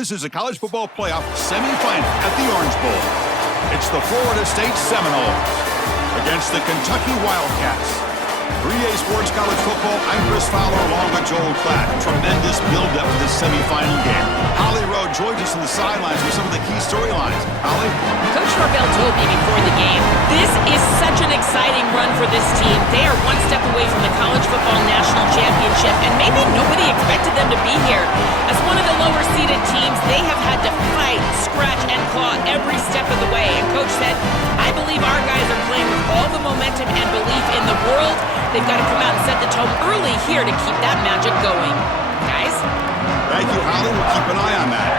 This is a college football playoff semifinal at the Orange Bowl. It's the Florida State Seminoles against the Kentucky Wildcats. 3A Sports College Football, I'm Chris Fowler along with Joel Klatt. Tremendous build-up for this semifinal game. Holly Rowe joins us on the sidelines with some of the key storylines. Holly? Coach Norvell told me before the game, this is such an exciting run for this team. They are one step away from the College Football National Championship, and maybe nobody expected them to be here. As one of the lower-seeded teams, they have had to fight, scratch, and claw every step of the way. And Coach said, I believe our guys are playing with all the momentum and belief in the world. They've got to come out and set the tone early here to keep that magic going. Guys? Thank you, Holly. We'll keep an eye on that.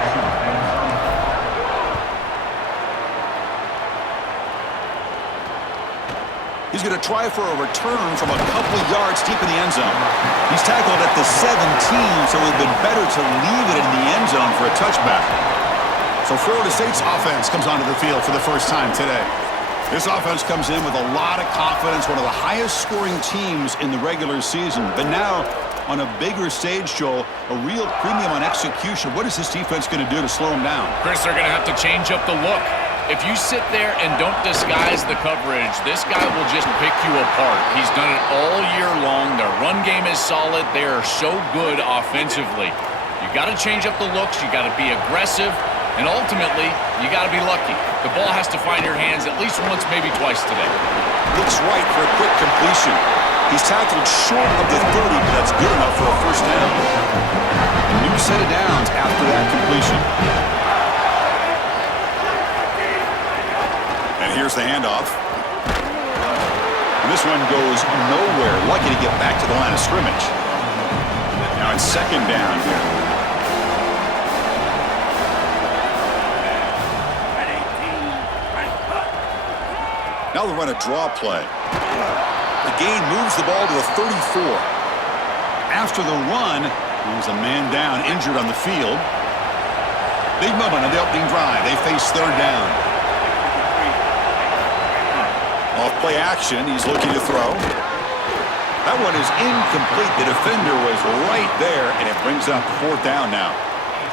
He's going to try for a return from a couple of yards deep in the end zone. He's tackled at the 17, so it would have been better to leave it in the end zone for a touchback. So Florida State's offense comes onto the field for the first time today. This offense comes in with a lot of confidence, one of the highest-scoring teams in the regular season. But now, on a bigger stage, Joel, a real premium on execution. What is this defense going to do to slow them down? Chris, they're going to have to change up the look. If you sit there and don't disguise the coverage, this guy will just pick you apart. He's done it all year long. Their run game is solid. They are so good offensively. You got to change up the looks. You got to be aggressive. And ultimately, you got to be lucky. The ball has to find your hands at least once, maybe twice today. Looks right for a quick completion. He's tackled short of the 30, but that's good enough for a first down. A new set of downs after that completion. And here's the handoff. And this one goes nowhere. Lucky to get back to the line of scrimmage. Now it's second down here. Now they'll run a draw play. The gain moves the ball to the 34. After the run, there's a man down, injured on the field. Big moment on the opening drive. They face third down. Off play action, he's looking to throw. That one is incomplete. The defender was right there, and it brings up fourth down now.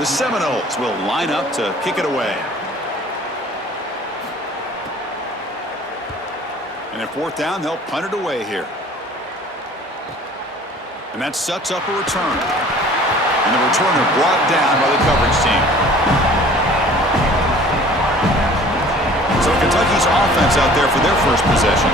The Seminoles will line up to kick it away. And at fourth down, they'll punt it away here. And that sets up a return. And the returner brought down by the coverage team. So Kentucky's offense out there for their first possession.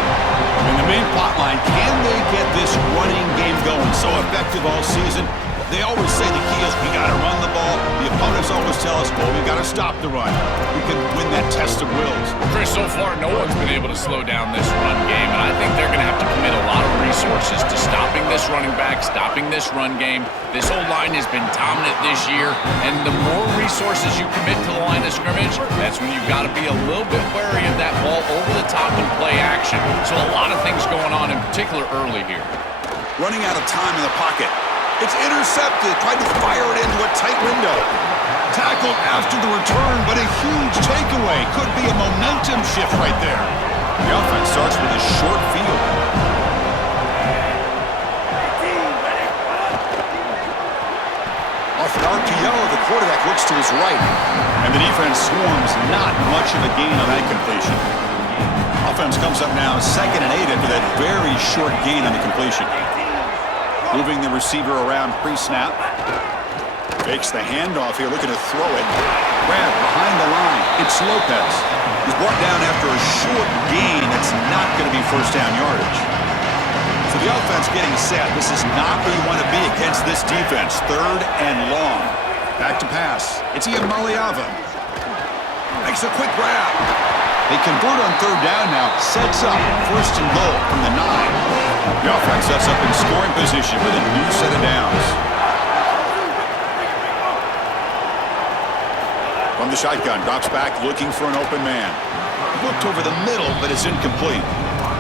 And the main plot line, can they get this running game going? So effective all season. They always say the key is we got to run the ball. The opponents always tell us, well, we got to stop the run. We can win that test of wills. Chris, so far, no one's been able to slow down this run game, and I think they're going to have to commit a lot of resources to stopping this running back, stopping this run game. This whole line has been dominant this year, and the more resources you commit to the line of scrimmage, that's when you've got to be a little bit wary of that ball over the top and play action. So a lot of things going on, in particular early here. Running out of time in the pocket. It's intercepted. Tried to fire it into a tight window. Tackled after the return, but a huge takeaway. Could be a momentum shift right there. The offense starts with a short field. Off an RPO, the quarterback looks to his right. And the defense swarms. Not much of a gain on that completion. Offense comes up now 2nd and 8 after that very short gain on the completion. Moving the receiver around pre-snap. Fakes the handoff here, looking to throw it. Grab behind the line. It's Lopez. He's brought down after a short gain. That's not going to be first down yardage. So the offense getting set. This is not where you want to be against this defense. 3rd and long. Back to pass. It's Iamaleava. Makes a quick grab. They convert on 3rd down now. Sets up 1st and goal from the 9. The offense sets up in scoring position with a new set of downs. From the shotgun, drops back looking for an open man. Looked over the middle, but it's incomplete.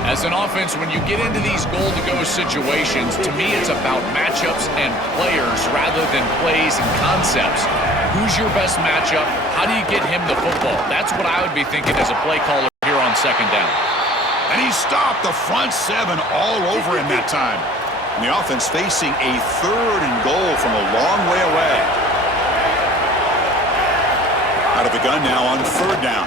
As an offense, when you get into these goal-to-go situations, to me it's about matchups and players rather than plays and concepts. Who's your best matchup? How do you get him the football? That's what I would be thinking as a play caller here on 2nd down. And he stopped the front 7 all over him that time. And the offense facing a 3rd and goal from a long way away. the gun now on third down.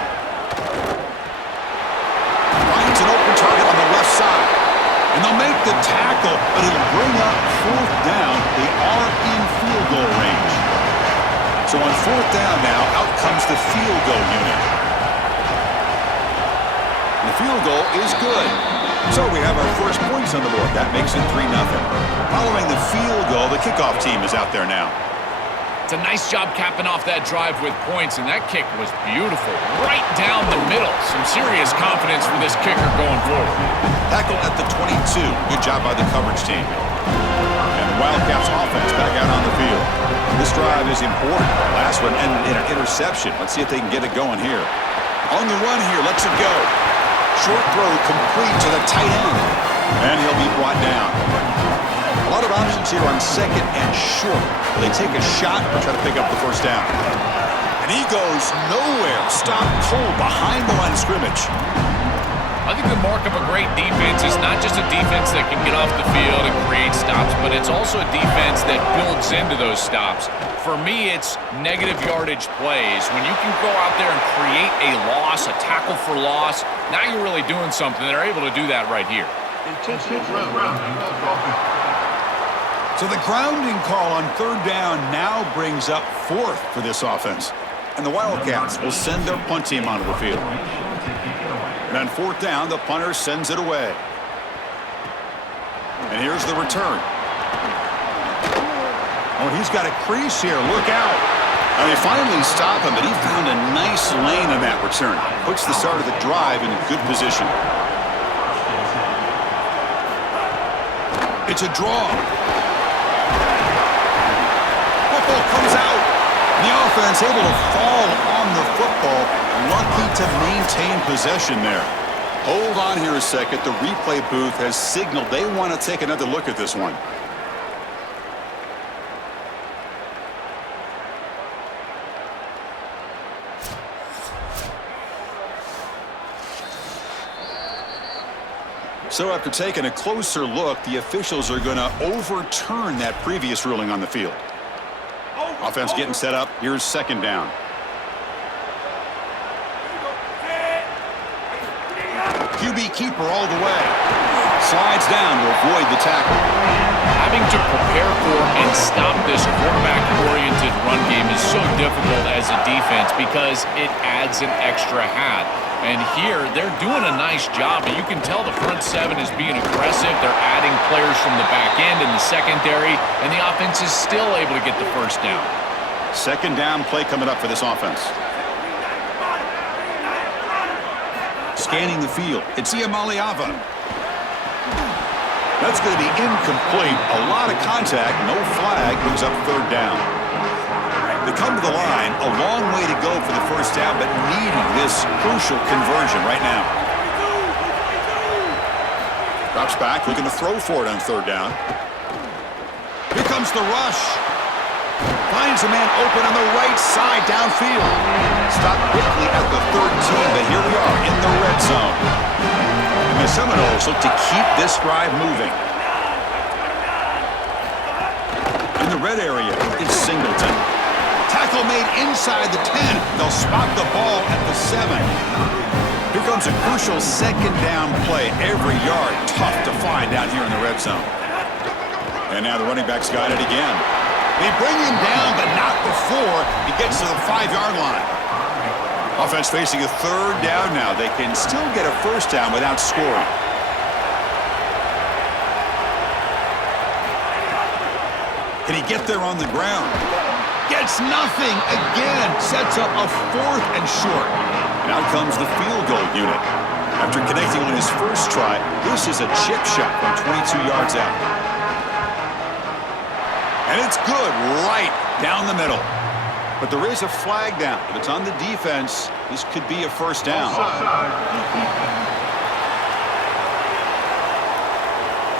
Finds an open target on the left side. And they'll make the tackle, but it'll bring up fourth down. They are in field goal range. So on fourth down now, out comes the field goal unit. The field goal is good. So we have our first points on the board. That makes it 3-0. Following the field goal, the kickoff team is out there now. It's a nice job capping off that drive with points, and that kick was beautiful. Right down the middle. Some serious confidence for this kicker going forward. Tackle at the 22. Good job by the coverage team. And the Wildcats offense back out on the field. This drive is important. Last one ended in an interception. Let's see if they can get it going here. On the run here, lets it go. Short throw complete to the tight end. And he'll be brought down. A lot of options here on second and short. Will they take a shot or try to pick up the first down? And he goes nowhere. Stopped cold behind the line of scrimmage. I think the mark of a great defense is not just a defense that can get off the field and create stops, but it's also a defense that builds into those stops. For me, it's negative yardage plays. When you can go out there and create a loss, a tackle for loss, now you're really doing something. They're able to do that right here. So the grounding call on third down now brings up fourth for this offense. And the Wildcats will send their punt team onto the field. And on fourth down, the punter sends it away. And here's the return. Oh, he's got a crease here. Look out. Now they finally stop him, but he found a nice lane on that return. Puts the start of the drive in good position. It's a draw. Football comes out. The offense able to fall on the football. Lucky to maintain possession there. Hold on here a second. The replay booth has signaled they want to take another look at this one. So after taking a closer look, the officials are going to overturn that previous ruling on the field. Offense getting set up. Here's second down. QB keeper all the way. Slides down to avoid the tackle. Having to prepare for and stop this quarterback-oriented run game is so difficult as a defense because it adds an extra hat. And here, they're doing a nice job, and you can tell the front seven is being aggressive. They're adding players from the back end in the secondary, and the offense is still able to get the first down. Second down play coming up for this offense. Scanning the field. It's Iamaleava. That's going to be incomplete. A lot of contact. No flag. Brings up third down. They come to the line, a long way to go for the first down, but needing this crucial conversion right now. Drops back, looking to throw for it on third down. Here comes the rush. Finds a man open on the right side downfield. Stopped quickly at the 13, but here we are in the red zone. And the Seminoles look to keep this drive moving. In the red area is Singleton. Tackle made inside the 10. They'll spot the ball at the 7. Here comes a crucial second down play. Every yard tough to find down here in the red zone. And now the running back's got it again. They bring him down, but not before he gets to the 5-yard line. Offense facing a third down now. They can still get a first down without scoring. Can he get there on the ground? Gets nothing again. Sets up a fourth and short. And out comes the field goal unit. After connecting on his first try, this is a chip shot from 22 yards out. And it's good right down the middle. But there is a flag down. If it's on the defense, this could be a first down.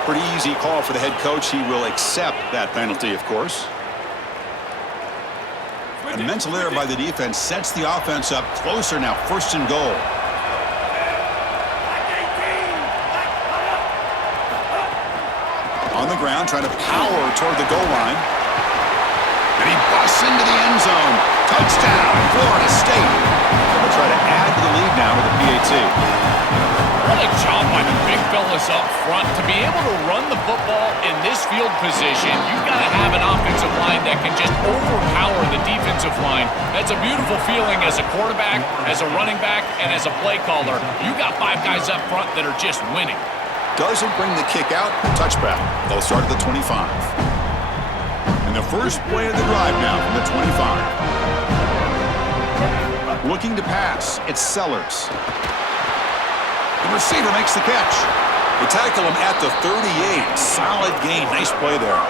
Pretty easy call for the head coach. He will accept that penalty, of course. A mental error by the defense sets the offense up closer now. First and goal. On the ground, trying to power toward the goal line. And he busts into the end zone. Touchdown, Florida State. us up front. To be able to run the football in this field position, you've got to have an offensive line that can just overpower the defensive line. That's a beautiful feeling as a quarterback, as a running back, and as a play caller. You got 5 guys up front that are just winning. Doesn't bring the kick out. Touchback. They'll start at the 25. And the first play of the drive now from the 25. Looking to pass. It's Sellers. The receiver makes the catch. They tackle him at the 38. Solid gain. Nice play there.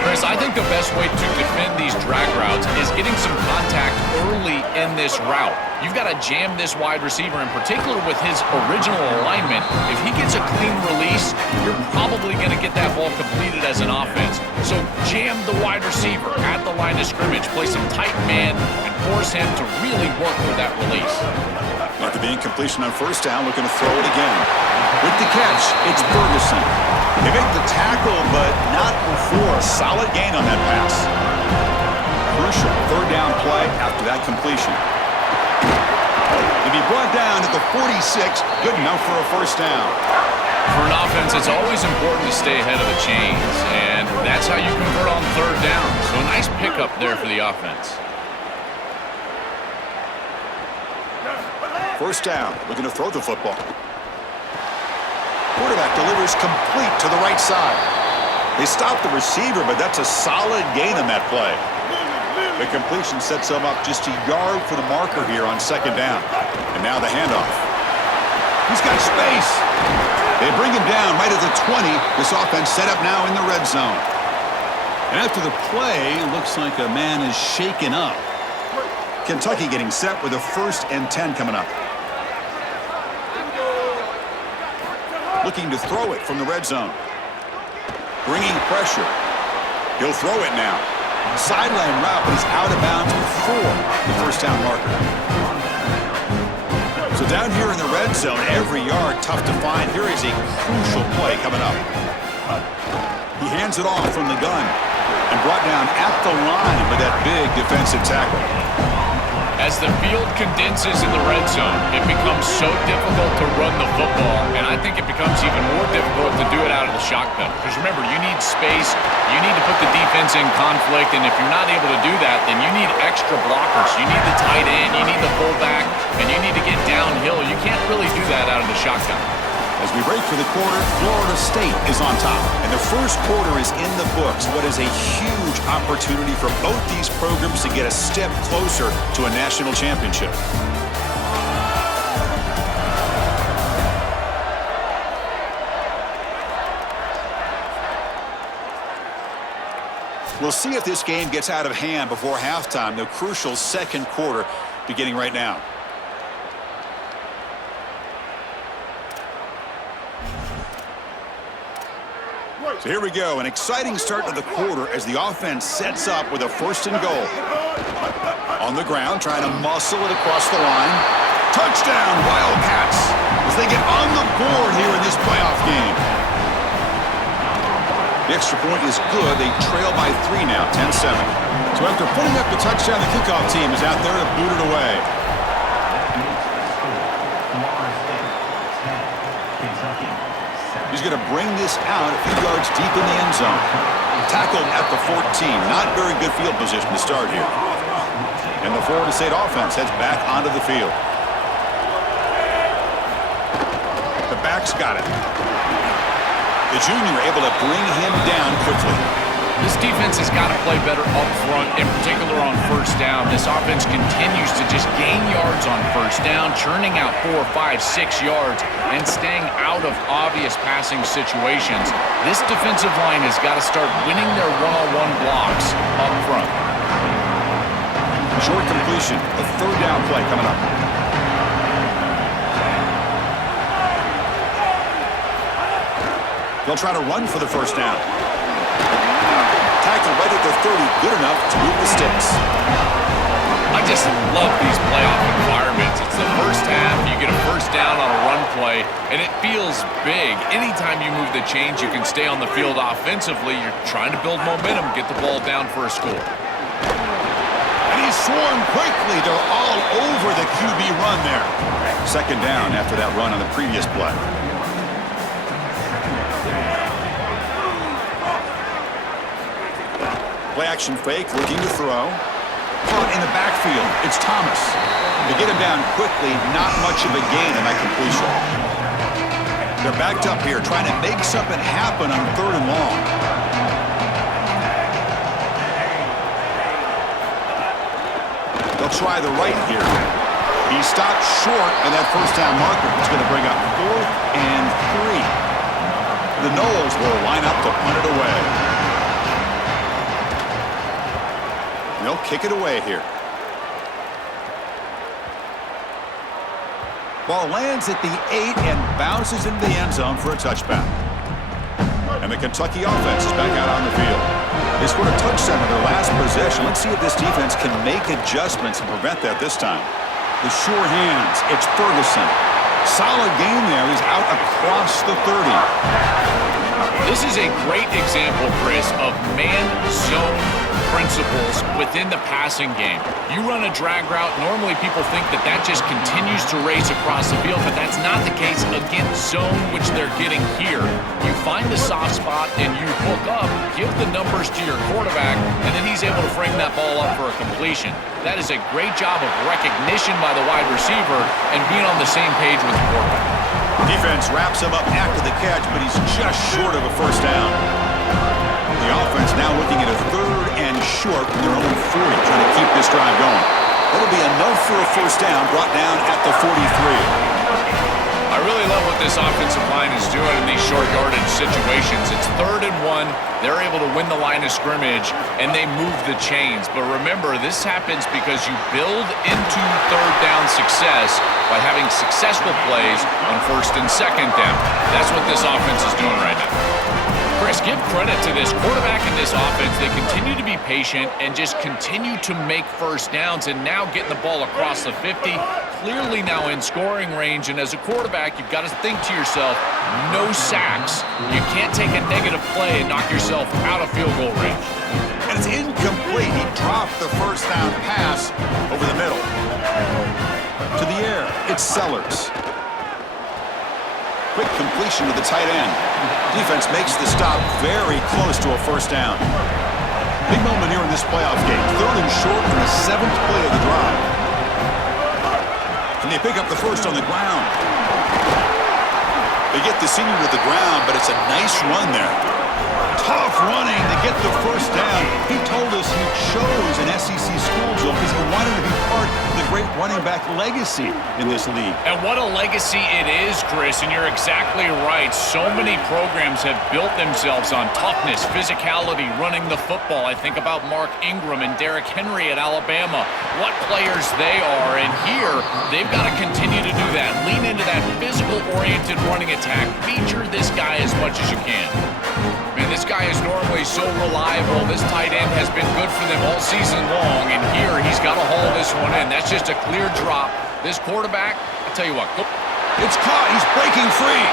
Chris, I think the best way to defend these drag routes is getting some contact early in this route. You've got to jam this wide receiver, in particular with his original alignment. If he gets a clean release, you're probably going to get that ball completed as an offense. So jam the wide receiver at the line of scrimmage, play some tight man, and force him to really work for that release. After the incompletion on first down, looking to throw it again. With the catch, it's Ferguson. They make the tackle, but not before. Solid gain on that pass. Crucial third down play after that completion. To be brought down at the 46, good enough for a first down. For an offense, it's always important to stay ahead of the chains, and that's how you convert on third down. So a nice pickup there for the offense. First down, looking to throw the football. Quarterback delivers complete to the right side. They stop the receiver, but that's a solid gain on that play. The completion sets them up just a yard for the marker here on second down. And now the handoff. He's got space. They bring him down right at the 20. This offense set up now in the red zone. And after the play, it looks like a man is shaken up. Kentucky getting set with a 1st and 10 coming up. Looking to throw it from the red zone. Bringing pressure. He'll throw it now. Sideline route, but he's out of bounds before the first down marker. So down here in the red zone, every yard tough to find. Here is a crucial play coming up. He hands it off from the gun and brought down at the line with that big defensive tackle. As the field condenses in the red zone, it becomes so difficult to run the football, and I think it becomes even more difficult to do it out of the shotgun. Because remember, you need space, you need to put the defense in conflict, and if you're not able to do that, then you need extra blockers. You need the tight end, you need the fullback, and you need to get downhill. You can't really do that out of the shotgun. As we break for the quarter, Florida State is on top. And the first quarter is in the books. What is a huge opportunity for both these programs to get a step closer to a national championship. We'll see if this game gets out of hand before halftime. The crucial second quarter beginning right now. So here we go, an exciting start to the quarter as the offense sets up with a 1st and goal. On the ground, trying to muscle it across the line. Touchdown, Wildcats, as they get on the board here in this playoff game. The extra point is good. They trail by 3 now, 10-7. So after putting up the touchdown, the kickoff team is out there to boot it away. He's going to bring this out a few yards deep in the end zone. Tackled at the 14. Not very good field position to start here. And the Florida State offense heads back onto the field. The back's got it. The junior able to bring him down quickly. This defense has got to play better up front, in particular on first down. This offense continues to just gain yards on first down, churning out 4, 5, 6 yards, and staying out of obvious passing situations. This defensive line has got to start winning their one-on-one blocks up front. Short completion, a 3rd down play coming up. They'll try to run for the first down. Tackle right at the 30, good enough to move the sticks. I just love these playoff environments. It's the first half, you get a first down on a run play, and it feels big. Anytime you move the chains, you can stay on the field offensively. You're trying to build momentum, get the ball down for a score. And he's swarmed quickly. They're all over the QB run there. Second down after that run on the previous play. Play action fake, looking to throw. Caught in the backfield. It's Thomas. They get him down quickly, not much of a gain in that completion. They're backed up here, trying to make something happen on 3rd and long. They'll try the right here. He stopped short of that first down marker. It's going to bring up 4th and 3. The Noles will line up to punt it away. They'll kick it away here. Ball lands at the 8 and bounces into the end zone for a touchback. And the Kentucky offense is back out on the field. They scored a touchdown in their last possession. Let's see if this defense can make adjustments and prevent that this time. The sure hands. It's Ferguson. Solid game there. He's out across the 30. This is a great example, Chris, of man-zone principles within the passing game. You run a drag route, normally people think that that just continues to race across the field, but that's not the case against zone, which they're getting here. You find the soft spot and you hook up, give the numbers to your quarterback, and then he's able to frame that ball up for a completion. That is a great job of recognition by the wide receiver and being on the same page with the quarterback. Defense wraps him up after the catch, but he's just short of a first down. The offense now looking at a 3rd and short from their own 40, trying to keep this drive going. That'll be enough for a first down, brought down at the 43. I really love what this offensive line is doing in these short yardage situations. It's 3rd and 1. They're able to win the line of scrimmage, and they move the chains. But remember, this happens because you build into 3rd down success by having successful plays on 1st and 2nd down. That's what this offense is doing right now. Chris, give credit to this quarterback and this offense. They continue to be patient and just continue to make first downs, and now getting the ball across the 50, clearly now in scoring range. And as a quarterback, you've got to think to yourself, no sacks. You can't take a negative play and knock yourself out of field goal range. And it's incomplete. He dropped the first down pass over the middle. To the air, it's Sellers. Quick completion to the tight end. Defense makes the stop very close to a first down. Big moment here in this playoff game. 3rd and short in the 7th play of the drive. And they pick up the first on the ground. They get the senior to the ground, but it's a nice run there. Tough running to get the first down. He told us he chose an SEC school, Joe, because he wanted to be part of the great running back legacy in this league. And what a legacy it is, Chris, and you're exactly right. So many programs have built themselves on toughness, physicality, running the football. I think about Mark Ingram and Derrick Henry at Alabama, what players they are. And here, they've got to continue to do that. Lean into that physical-oriented running attack. Feature this guy as much as you can. Man, this guy is normally so reliable. This tight end has been good for them all season long, and here he's got to haul this one in. That's just a clear drop. This quarterback, I'll tell you what. It's caught. He's breaking free.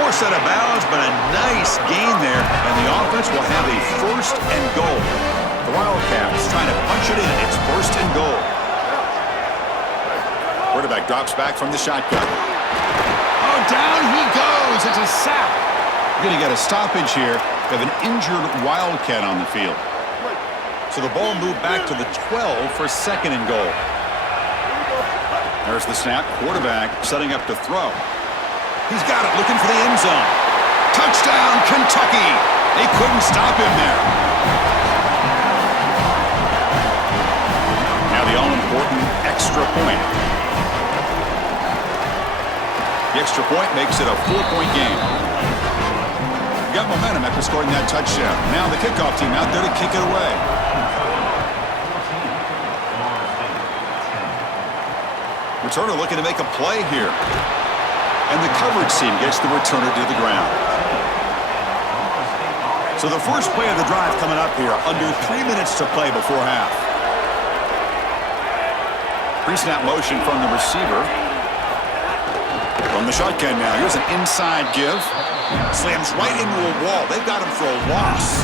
Forced out of bounds, but a nice gain there, and the offense will have a 1st and goal. The Wildcats trying to punch it in. It's 1st and goal. Quarterback drops back from the shotgun. Oh, down he goes. It's a sack. You're going to get a stoppage here. We have an injured Wildcat on the field. So the ball moved back to the 12 for 2nd and goal. There's the snap. Quarterback setting up to throw. He's got it, looking for the end zone. Touchdown, Kentucky! They couldn't stop him there. Now the all-important extra point. The extra point makes it a 4-point game. Got momentum after scoring that touchdown. Now the kickoff team out there to kick it away. Returner looking to make a play here. And the coverage team gets the returner to the ground. So the first play of the drive coming up here. Under 3 minutes to play before half. Pre-snap motion from the receiver. From the shotgun now. Here's an inside give. Slams right into a wall. They've got him for a loss.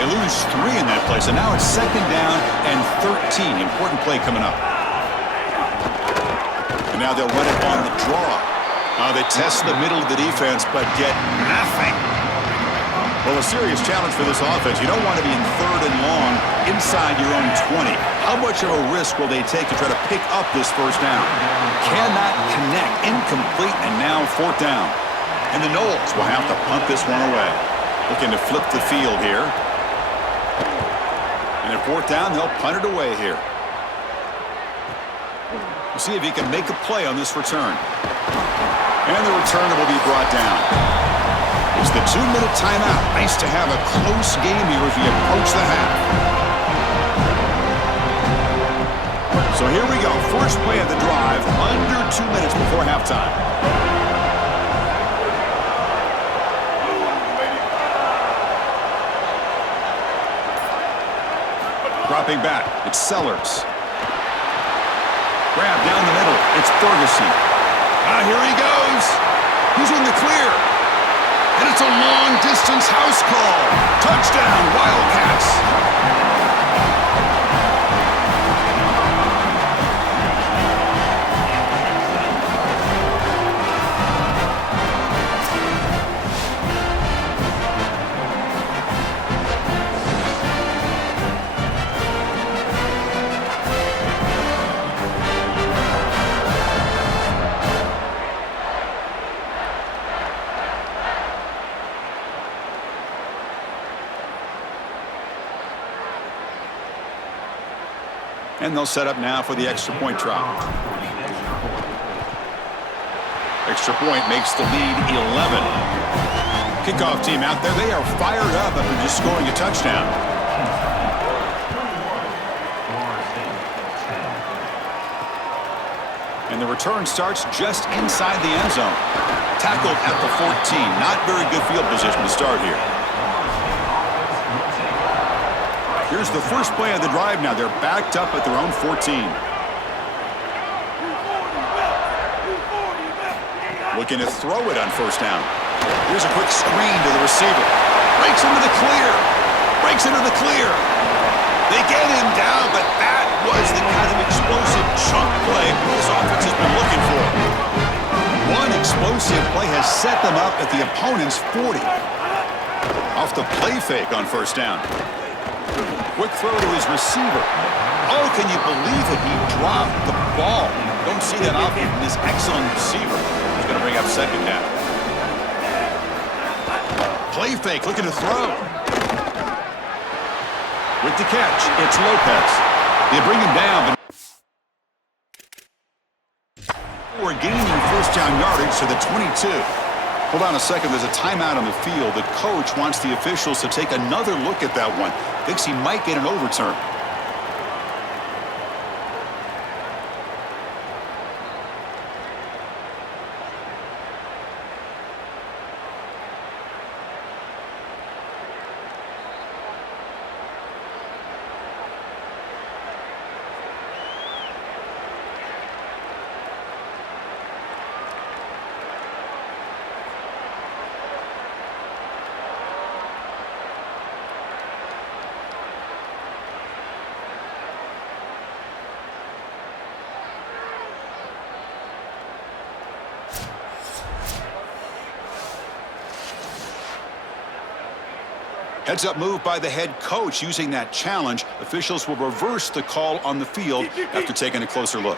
They lose 3 in that play. So now it's 2nd down and 13. Important play coming up. And now they'll run it on the draw. They test the middle of the defense, but get nothing. Well, a serious challenge for this offense. You don't want to be in 3rd and long inside your own 20. How much of a risk will they take to try to pick up this first down? Cannot connect. Incomplete, and now 4th down. And the Noles will have to punt this one away. Looking to flip the field here. And at 4th down, they'll punt it away here. We'll see if he can make a play on this return. And the returner will be brought down. It's the 2-minute timeout. Nice to have a close game here as we approach the half. So here we go. First play of the drive, under 2 minutes before halftime. Dropping back, it's Sellers. Grab down the middle, it's Ferguson. Here he goes. He's in the clear. And it's a long-distance house call. Touchdown, Wildcats. And they'll set up now for the extra point try. Extra point makes the lead 11. Kickoff team out there. They are fired up after just scoring a touchdown. And the return starts just inside the end zone. Tackled at the 14. Not very good field position to start here. Here's the first play of the drive now. They're backed up at their own 14. Looking to throw it on first down. Here's a quick screen to the receiver. Breaks into the clear. Breaks into the clear. They get him down, but that was the kind of explosive chunk play this offense has been looking for. One explosive play has set them up at the opponent's 40. Off the play fake on first down. Quick throw to his receiver. Oh, can you believe it? He dropped the ball. Don't see that often from this excellent receiver. He's going to bring up second down. Play fake, looking to throw. With the catch, it's Lopez. They bring him down, but we're gaining first down yardage to the 22. Hold on a second. There's a timeout on the field. The coach wants the officials to take another look at that one. Thinks he might get an overturn. Heads-up move by the head coach using that challenge. Officials will reverse the call on the field after taking a closer look.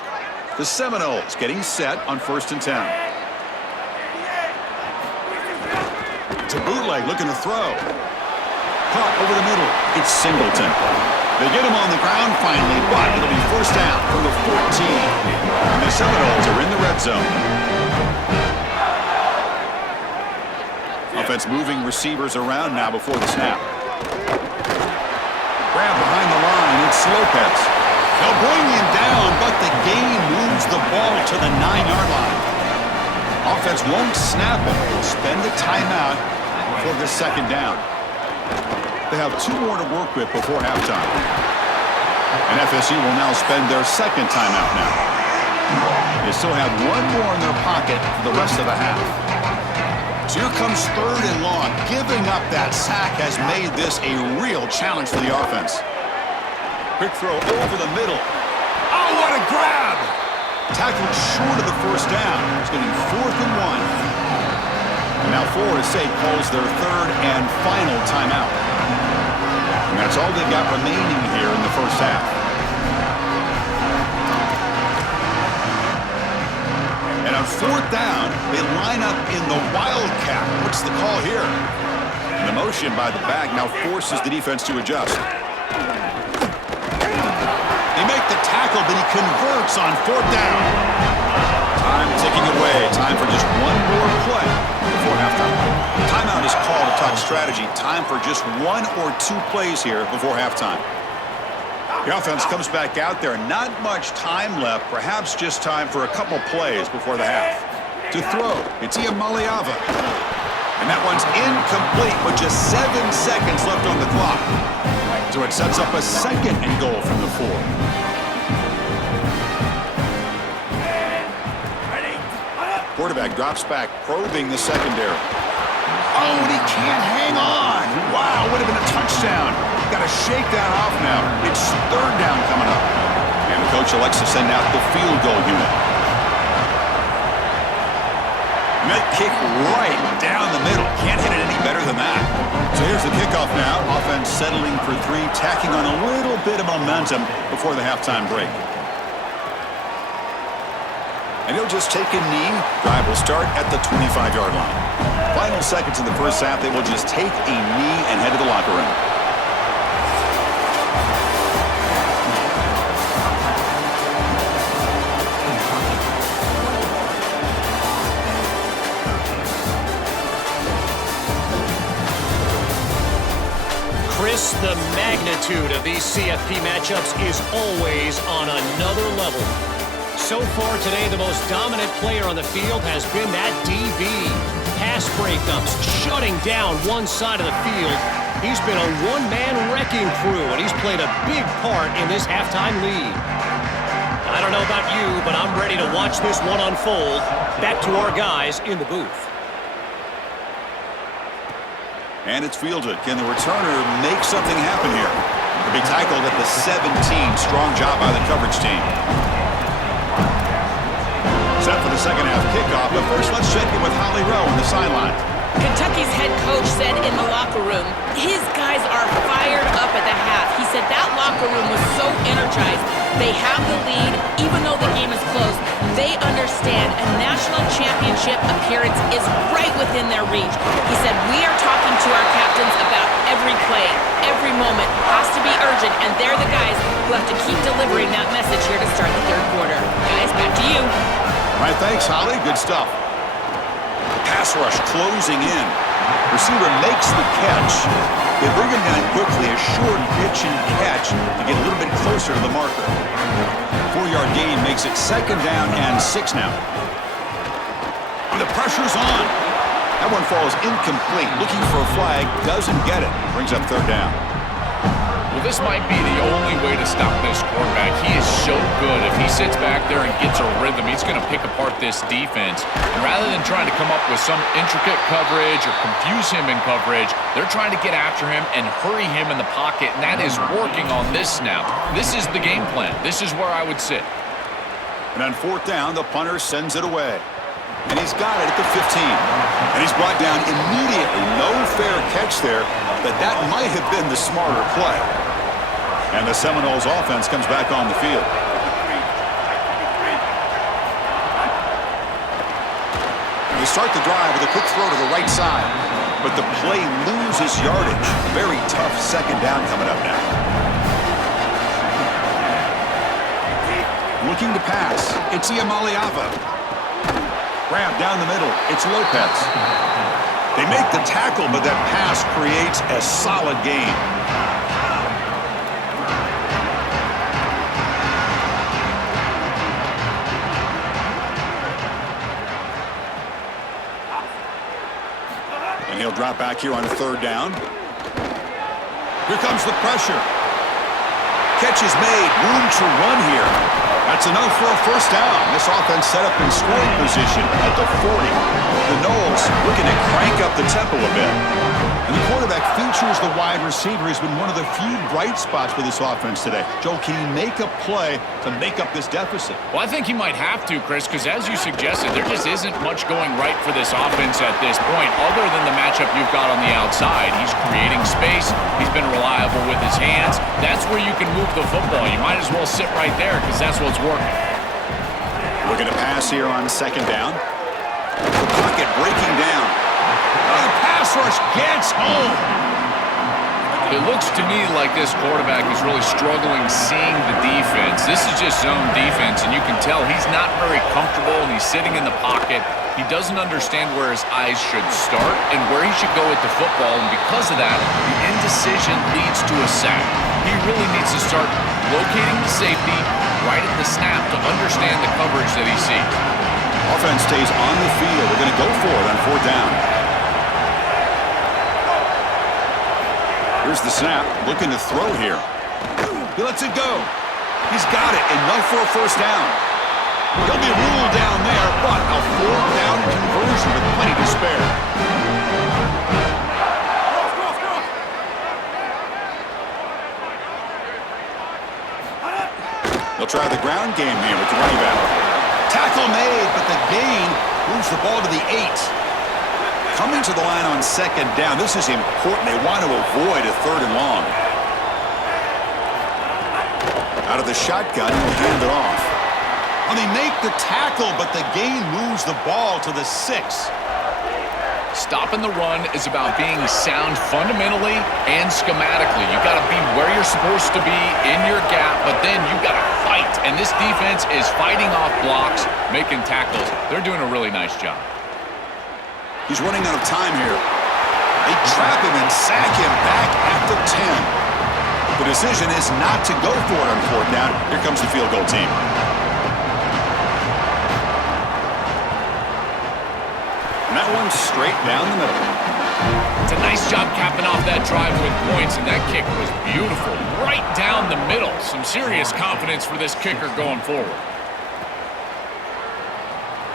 The Seminoles getting set on 1st and 10. It's a bootleg looking to throw. Caught over the middle. It's Singleton. They get him on the ground finally, but it'll be first down from the 14. And the Seminoles are in the red zone. Offense moving receivers around now before the snap. Grab behind the line. It's Lopez. They'll bring him down, but the game moves the ball to the 9-yard line. Offense won't snap it. They'll spend the timeout for the second down. They have 2 more to work with before halftime. And FSU will now spend their second timeout now. They still have 1 more in their pocket for the rest of the half. So here comes 3rd and long. Giving up that sack has made this a real challenge for the offense. Quick throw over the middle. Oh, what a grab! Tackled short of the first down. It's going to be 4th and 1. And now Florida State calls their third and final timeout. And that's all they've got remaining here in the first half. And on 4th down, they line up in the Wildcat. What's the call here? And the motion by the back now forces the defense to adjust. They make the tackle, but he converts on 4th down. Time ticking away. Time for just one more play before halftime. Timeout is called to talk strategy. Time for just 1 or 2 plays here before halftime. The offense comes back out there. Not much time left. Perhaps just time for a couple plays before the half. To throw, it's Maliava. And that one's incomplete with just 7 seconds left on the clock. So it sets up a 2nd and goal from the 4. Quarterback drops back, probing the secondary. Oh, and he can't hang on. Wow, would have been a touchdown. Got to shake that off now. It's 3rd down coming up. And the coach elects to send out the field goal unit. And that kick right down the middle. Can't hit it any better than that. So here's the kickoff now. Offense settling for 3, tacking on a little bit of momentum before the halftime break. And he'll just take a knee. Drive will start at the 25-yard line. Final seconds in the first half, they will just take a knee and head to the locker room. Chris, the magnitude of these CFP matchups is always on another level. So far today, the most dominant player on the field has been that DB. Pass breakups, shutting down one side of the field. He's been a one-man wrecking crew, and he's played a big part in this halftime lead. I don't know about you, but I'm ready to watch this one unfold. Back to our guys in the booth. And it's fielded. Can the returner make something happen here? He'll be tackled at the 17. Strong job by the coverage team. Set for the second half kickoff, but first let's check in with Holly Rowe on the sideline. Kentucky's head coach said in the locker room, his guys are fired up at the half. He said that locker room was so energized. They have the lead, even though the game is close. They understand a national championship appearance is right within their reach. He said, we are talking to our captains about every play, every moment has to be urgent, and they're the guys who have to keep delivering that message here to start the 3rd quarter. Guys, back to you. All right, thanks, Holly. Good stuff. Pass rush closing in. Receiver makes the catch. They bring him down quickly, a short pitch and catch to get a little bit closer to the marker. 4-yard gain makes it 2nd down and 6 now. And the pressure's on. That one falls incomplete. Looking for a flag, doesn't get it. Brings up 3rd down. Well, this might be the only way to stop this quarterback. He is so good. If he sits back there and gets a rhythm, he's going to pick apart this defense. And rather than trying to come up with some intricate coverage or confuse him in coverage, they're trying to get after him and hurry him in the pocket, and that is working on this snap. This is the game plan. This is where I would sit. And on 4th down, the punter sends it away. And he's got it at the 15. And he's brought down immediately. No fair catch there, but that might have been the smarter play. And the Seminoles offense comes back on the field. They start the drive with a quick throw to the right side, but the play loses yardage. Very tough 2nd down coming up now. Looking to pass. It's Maliava. Grab down the middle. It's Lopez. They make the tackle, but that pass creates a solid gain. And he'll drop back here on 3rd down. Here comes the pressure. Catch is made. Room to run here. That's enough for a 1st down. This offense set up in scoring position at the 40. The Noles looking to crank up the tempo a bit. And the quarterback features the wide receiver. He's been one of the few bright spots for this offense today. Joe, can he make a play to make up this deficit? Well, I think he might have to, Chris, because as you suggested, there just isn't much going right for this offense at this point, other than the matchup you've got on the outside. He's creating space. He's been reliable with his hands. That's where you can move the football. You might as well sit right there because that's what's working. Looking to pass here on second down. The pocket breaking down. The pass rush gets home. It looks to me like this quarterback is really struggling seeing the defense. This is just zone defense, and you can tell he's not very comfortable, and he's sitting in the pocket. He doesn't understand where his eyes should start and where he should go with the football, and because of that, the indecision leads to a sack. He really needs to start locating the safety right at the snap to understand the coverage that he sees. Offense stays on the field. They're going to go for it on fourth down. Here's the snap, looking to throw here. He lets it go. He's got it, enough for a first down. He'll be ruled down there, but a fourth down conversion with plenty to spare. They'll try the ground game here with the running back. Tackle made, but the gain moves the ball to the 8. Coming to the line on second down. This is important. They want to avoid a third and long. Out of the shotgun, he'll hand it off. And they make the tackle, but the gain moves the ball to the 6. Stopping the run is about being sound fundamentally and schematically. You got to be where you're supposed to be in your gap, but then you got to fight. And this defense is fighting off blocks, making tackles. They're doing a really nice job. He's running out of time here. They trap him and sack him back at the 10. The decision is not to go for it on fourth down. Here comes the field goal team. And that one's straight down the middle. It's a nice job capping off that drive with points, and that kick was beautiful. Right down the middle. Some serious confidence for this kicker going forward.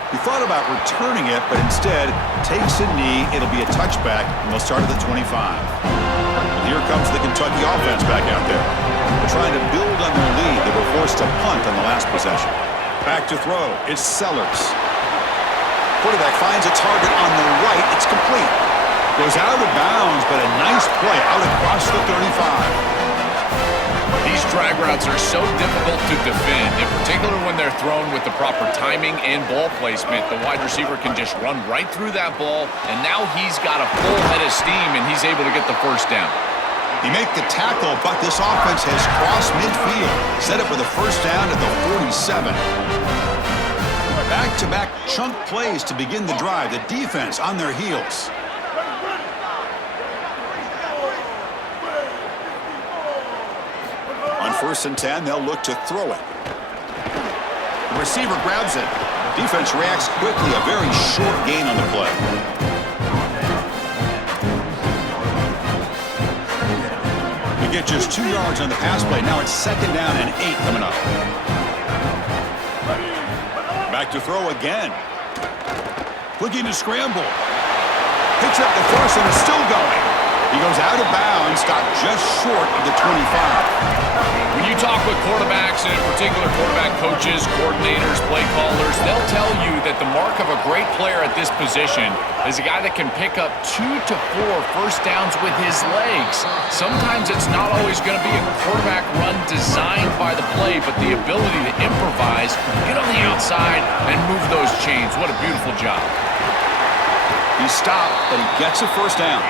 He thought about returning it, but instead takes a knee. It'll be a touchback, and they'll start at the 25. And here comes the Kentucky offense back out there. They're trying to build on their lead. They were forced to punt on the last possession. Back to throw. It's Sellers. Quarterback finds a target on the right. It's complete. Goes out of bounds, but a nice play out across the 35. These drag routes are so difficult to defend, in particular when they're thrown with the proper timing and ball placement. The wide receiver can just run right through that ball, and now he's got a full head of steam, and he's able to get the first down. He made the tackle, but this offense has crossed midfield. Set up with a first down at the 47. Back-to-back chunk plays to begin the drive. The defense on their heels. On 1st and 10, they'll look to throw it. The receiver grabs it. Defense reacts quickly. A very short gain on the play. We get just 2 yards on the pass play. Now it's 2nd down and 8 coming up. Back to throw again. Looking to scramble. Picks up the first and is still going. He goes out of bounds, stopped just short of the 25. When you talk with quarterbacks, and in particular quarterback coaches, coordinators, play callers, they'll tell you that the mark of a great player at this position is a guy that can pick up 2 to 4 first downs with his legs. Sometimes it's not always going to be a quarterback run designed by the play, but the ability to improvise, get on the outside, and move those chains. What a beautiful job. He stopped, but he gets a first down.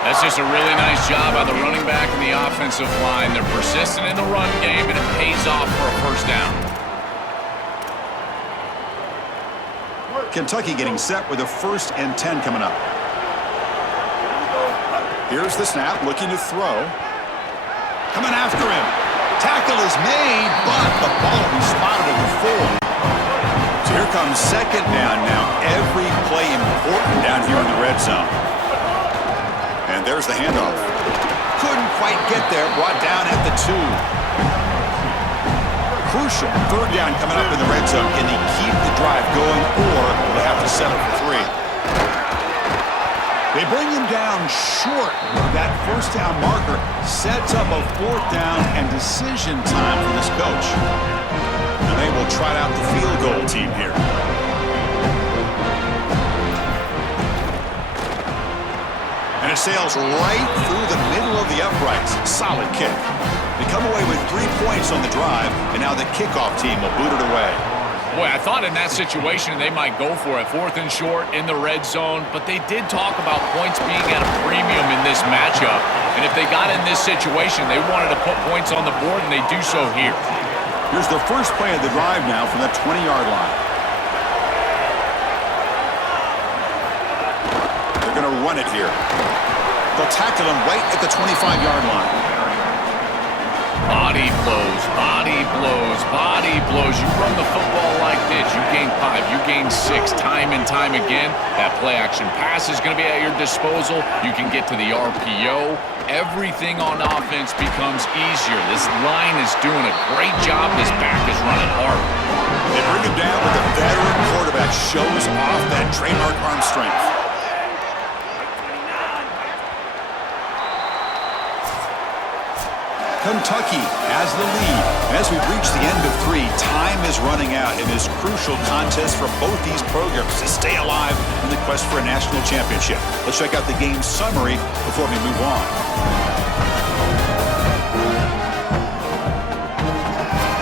That's just a really nice job by the running back and the offensive line. They're persistent in the run game, and it pays off for a first down. Kentucky getting set with a 1st and 10 coming up. Here's the snap, looking to throw. Coming after him. Tackle is made, but the ball will be spotted at the 4. So here comes 2nd down now. Every play important down here in the red zone. And there's the handoff. Couldn't quite get there. Brought down at the 2. Crucial 3rd down coming up in the red zone. Can they keep the drive going, or will they have to settle for 3? They bring him down short. That first down marker sets up a fourth down and decision time for this coach. And they will trot out the field goal team here. And it sails right through the middle of the uprights. Solid kick. They come away with 3 points on the drive, and now the kickoff team will boot it away. Boy, I thought in that situation they might go for it. 4th and short in the red zone, but they did talk about points being at a premium in this matchup. And if they got in this situation, they wanted to put points on the board, and they do so here. Here's the first play of the drive now from the 20-yard line. They're going to run it here. They'll tackle him right at the 25-yard line. Body blows, body blows, body blows. You run the football like this, you gain 5, you gain 6 time and time again. That play-action pass is going to be at your disposal. You can get to the RPO. Everything on offense becomes easier. This line is doing a great job. This back is running hard. They bring him down, but the veteran quarterback shows off that trademark arm strength. Kentucky has the lead. As we reach the end of 3, time is running out in this crucial contest for both these programs to stay alive in the quest for a national championship. Let's check out the game summary before we move on.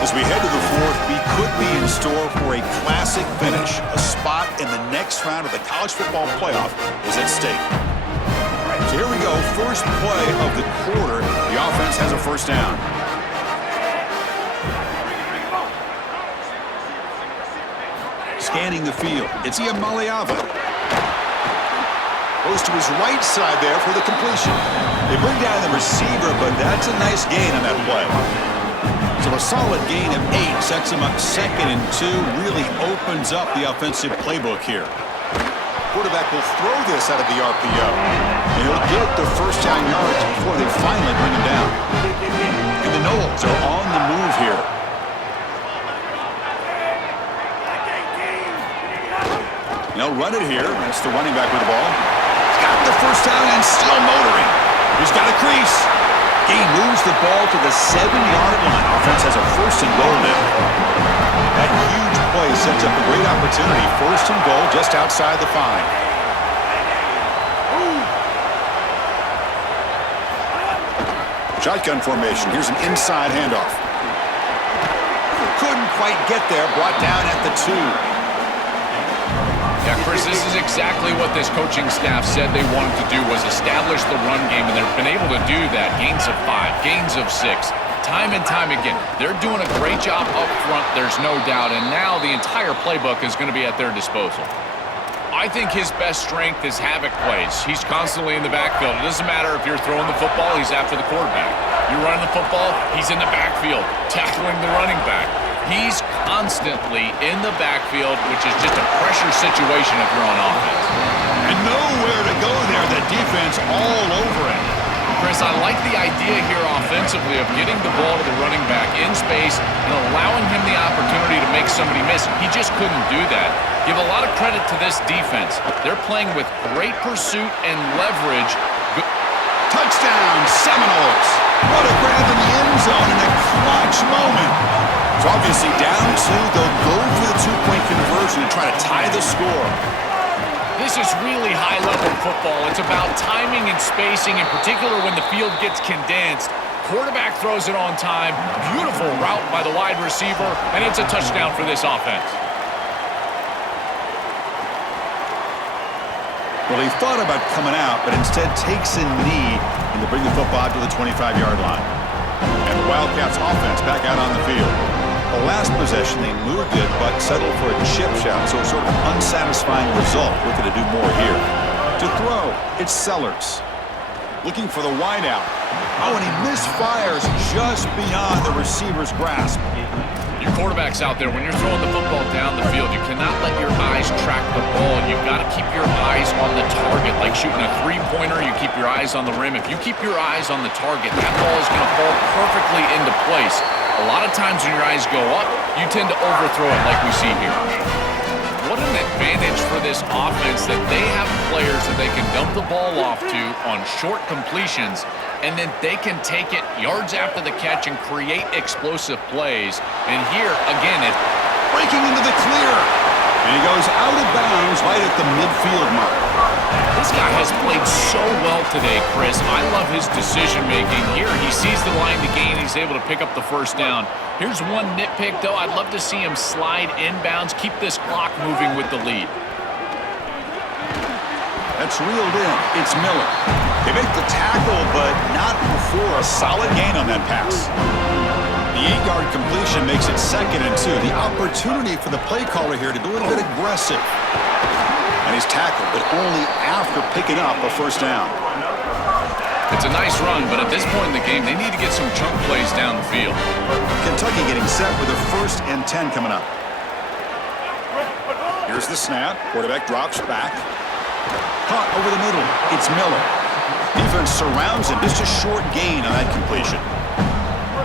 As we head to the 4th, we could be in store for a classic finish. A spot in the next round of the college football playoff is at stake. So here we go, first play of the quarter. The offense has a first down. Scanning the field, it's Iamaleava. Goes to his right side there for the completion. They bring down the receiver, but that's a nice gain on that play. So a solid gain of 8 sets him up 2nd and 2, really opens up the offensive playbook here. Quarterback will throw this out of the RPO, and he'll get the first down yards before they finally bring him down. And the Noles are on the move here. They'll run it here. That's the running back with the ball. He's got the first down and still motoring. He's got a crease. He moves the ball to the 7-yard line. Offense has a first and goal now. That huge play sets up a great opportunity. First and goal just outside the 5. Shotgun formation. Here's an inside handoff. Couldn't quite get there. Brought down at the 2. Yeah, Chris, this is exactly what this coaching staff said they wanted to do, was establish the run game, and they've been able to do that. Gains of 5, gains of 6, time and time again. They're doing a great job up front, there's no doubt, and now the entire playbook is going to be at their disposal. I think his best strength is havoc plays. He's constantly in the backfield. It doesn't matter if you're throwing the football, he's after the quarterback. You're running the football, he's in the backfield, tackling the running back. He's constantly in the backfield, which is just a pressure situation if you're on offense. And nowhere to go there. The defense all over it. Chris, I like the idea here offensively of getting the ball to the running back in space and allowing him the opportunity to make somebody miss. He just couldn't do that. Give a lot of credit to this defense. They're playing with great pursuit and leverage. Touchdown, Seminoles. What a grab in the end zone in a clutch moment. It's obviously down 2. They'll go for the 2-point conversion and try to tie the score. This is really high-level football. It's about timing and spacing, in particular when the field gets condensed. Quarterback throws it on time. Beautiful route by the wide receiver, and it's a touchdown for this offense. Well, he thought about coming out, but instead takes a knee and to bring the football to the 25-yard line. And the Wildcats offense back out on the field. The last possession, they moved it, but settled for a chip shot, so a sort of unsatisfying result. Looking to do more here. To throw, it's Sellers. Looking for the wideout. Oh, and he misfires just beyond the receiver's grasp. You quarterbacks out there, when you're throwing the football down the field, you cannot let your eyes track the ball. You've got to keep your eyes on the target. Like shooting a three-pointer, you keep your eyes on the rim. If you keep your eyes on the target, that ball is going to fall perfectly into place. A lot of times when your eyes go up, you tend to overthrow it like we see here. what an advantage for this offense that they have players that they can dump the ball off to on short completions, and then they can take it yards after the catch and create explosive plays. And here, again, it's breaking into the clear. And he goes out of bounds right at the midfield mark. This guy has played so well today, Chris. I love his decision-making. Here, he sees the line to gain. He's able to pick up the first down. Here's one nitpick, though. I'd love to see him slide inbounds, keep this clock moving with the lead. That's reeled in. It's Miller. They make the tackle, but not before a solid gain on that pass. The 8-yard completion makes it 2nd and 2. The opportunity for the play caller here to be a little bit aggressive. And he's tackled, but only after picking up a first down. It's a nice run, but at this point in the game, they need to get some chunk plays down the field. Kentucky getting set with a 1st and 10 coming up. Here's the snap. Quarterback drops back. Caught over the middle. It's Miller. Defense surrounds him. Just a short gain on that completion.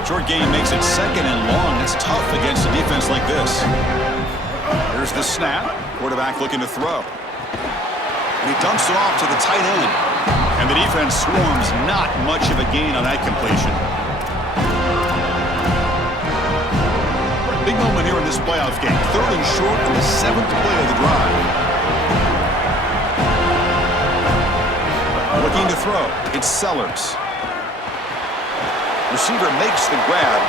Short gain makes it 2nd and long. That's tough against a defense like this. Here's the snap. Quarterback looking to throw. And he dumps it off to the tight end. And the defense swarms. Not much of a gain on that completion. Big moment here in this playoff game. 3rd and short in the 7th play of the drive. Looking to throw. It's Sellers. Receiver makes the grab.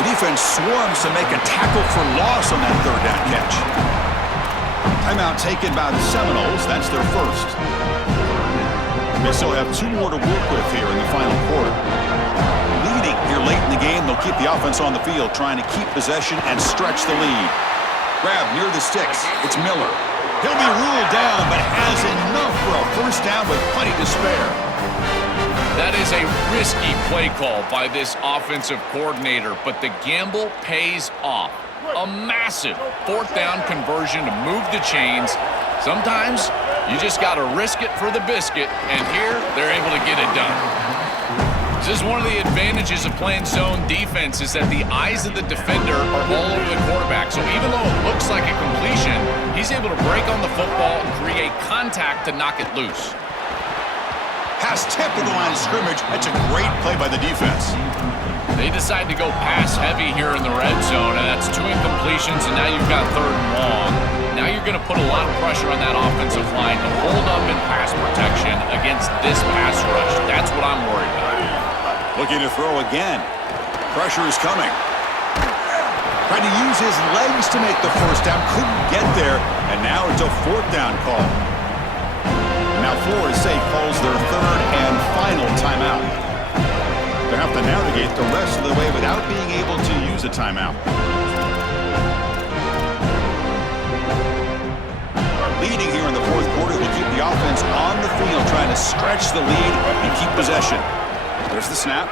The defense swarms to make a tackle for loss on that 3rd down catch. Timeout taken by the Seminoles. That's their first. They still have 2 more to work with here in the final quarter. Leading here late in the game, they'll keep the offense on the field, trying to keep possession and stretch the lead. Grab near the sticks. It's Miller. He'll be ruled down, but has enough for a first down with plenty to spare. That is a risky play call by this offensive coordinator, but the gamble pays off. A massive 4th down conversion to move the chains. Sometimes you just got to risk it for the biscuit, and here they're able to get it done. This is one of the advantages of playing zone defense is that the eyes of the defender are all over the quarterback. So even though it looks like a completion, he's able to break on the football and create contact to knock it loose. Pass tipped to the line of scrimmage. That's a great play by the defense. They decide to go pass heavy here in the red zone, and that's 2 incompletions, and now you've got 3rd and long. Now you're going to put a lot of pressure on that offensive line to hold up in pass protection against this pass rush. That's what I'm worried about. Looking to throw again. Pressure is coming. Trying to use his legs to make the first down. Couldn't get there, and now it's a 4th down call. Now Florida State calls their 3rd and final timeout. They have to navigate the rest of the way without being able to use a timeout. Leading here in the 4th quarter, they keep the offense on the field, trying to stretch the lead and keep possession. There's the snap,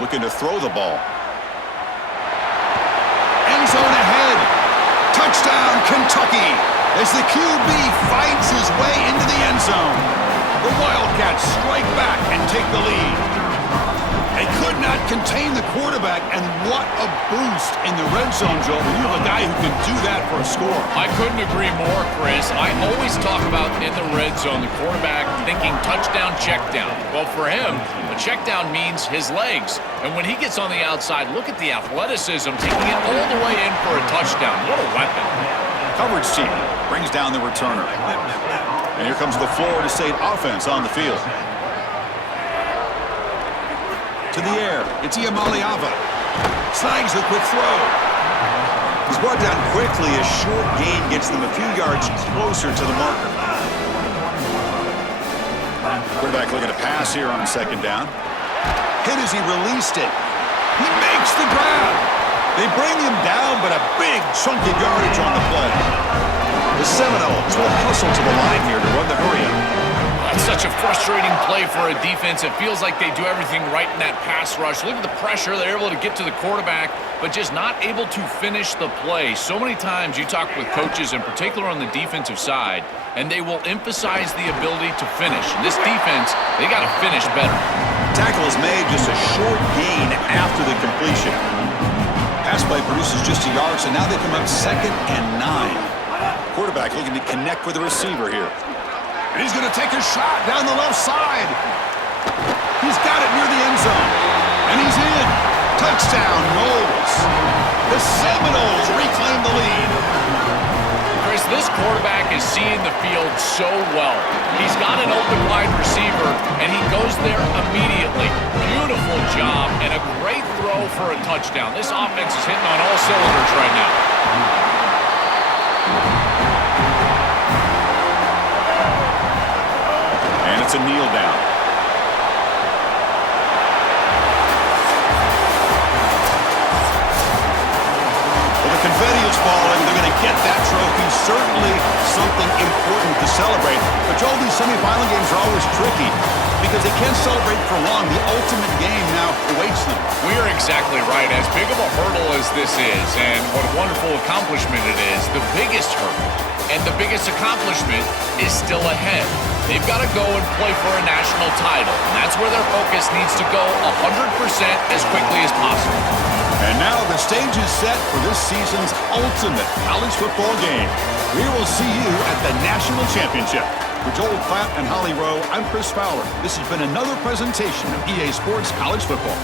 looking to throw the ball. End zone ahead. Touchdown, Kentucky, as the QB fights his way into the end zone. The Wildcats strike back and take the lead. They could not contain the quarterback, and what a boost in the red zone, Joe, when you have a guy who can do that for a score. I couldn't agree more, Chris. I always talk about in the red zone, the quarterback thinking touchdown, check down. Well, for him, a check down means his legs. And when he gets on the outside, look at the athleticism, taking it all the way in for a touchdown. What a weapon. Coverage team brings down the returner. And here comes the Florida State offense on the field. To the air, it's Iamaleava. Snags the quick throw. He's brought down quickly. A short gain gets them a few yards closer to the marker. Quarterback looking to pass here on 2nd down. Hit as he released it. He makes the grab. They bring him down, but a big chunk of yardage on the play. The Seminoles will hustle to the line here to run the hurry-up. That's such a frustrating play for a defense. It feels like they do everything right in that pass rush. Look at the pressure. They're able to get to the quarterback, but just not able to finish the play. So many times you talk with coaches, in particular on the defensive side, and they will emphasize the ability to finish. This defense, they got to finish better. Tackle is made, just a short gain after the completion. Pass play produces just a yard, so now they come up 2nd and 9. Quarterback looking to connect with the receiver here. And he's going to take a shot down the left side. He's got it near the end zone. And he's in. Touchdown, Knowles. The Seminoles reclaim the lead. Chris, this quarterback is seeing the field so well. He's got an open wide receiver, and he goes there immediately. Beautiful job, and a great throw for a touchdown. This offense is hitting on all cylinders right now. And it's a kneel down. Well, the confetti is falling. They're going to get that trophy. Certainly something important to celebrate. But, Joel, these semifinal games are always tricky because they can't celebrate for long. The ultimate game now awaits them. We are exactly right. As big of a hurdle as this is, and what a wonderful accomplishment it is, the biggest hurdle and the biggest accomplishment is still ahead. They've got to go and play for a national title, and that's where their focus needs to go 100% as quickly as possible. And now the stage is set for this season's ultimate college football game. We will see you at the National Championship. For Joel Klatt and Holly Rowe, I'm Chris Fowler. This has been another presentation of EA Sports College Football.